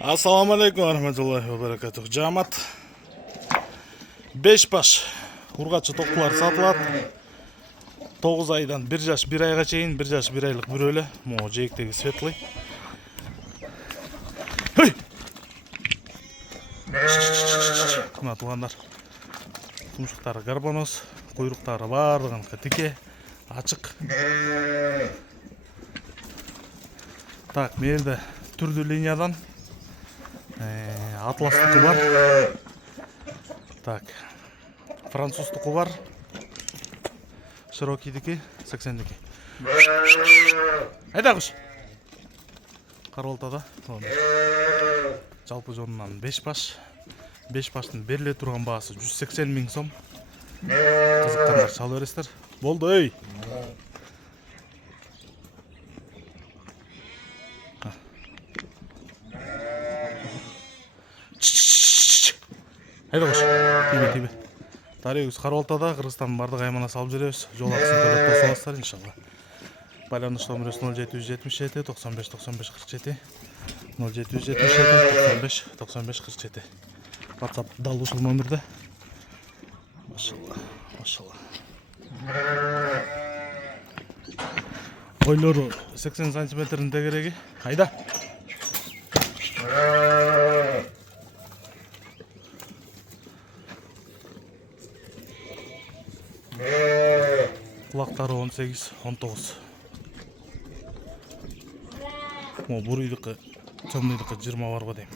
Assalamu alaikum warahmatullahi wabarakatuh. Жамат 5 баш ургачы токтулар сатылат. 9 айдан 1 жаш 1 айга чейин, 1 жаш 1 айлык бирөөлө. Могу жээктеги светлый. Мына туугандар. Тумшуктары карбоноз, куйруктары бардыгыныкы тике, ачык. Так, мерде түрдүү линиядан атластыкы бар. Так, француздуку бар. Широкийдики, 80дики. Айда куш. Каролтада. Жалпы жонунан 5 баш. 5 баштын бериле турган баасы 180 миң сом. Кызыккандар чала бересиздер. Болду, эй. Айда кош. Тиби. Тарыгыбыз Каролтада, Кыргызстандын бардык аймагына салып жүрөбүз. Жол акысын төлөп тособуздар иншалла. Байланыш номерибиз 0777 95 95 47 0777 95 95 47. WhatsApp дал ушул номерде. Машалла. Бойлору 80 сантиметрдин тегереги. Айда. Кулактары 18, 19. Буруйдыкы, темныйдыкы 20 бар го дейм.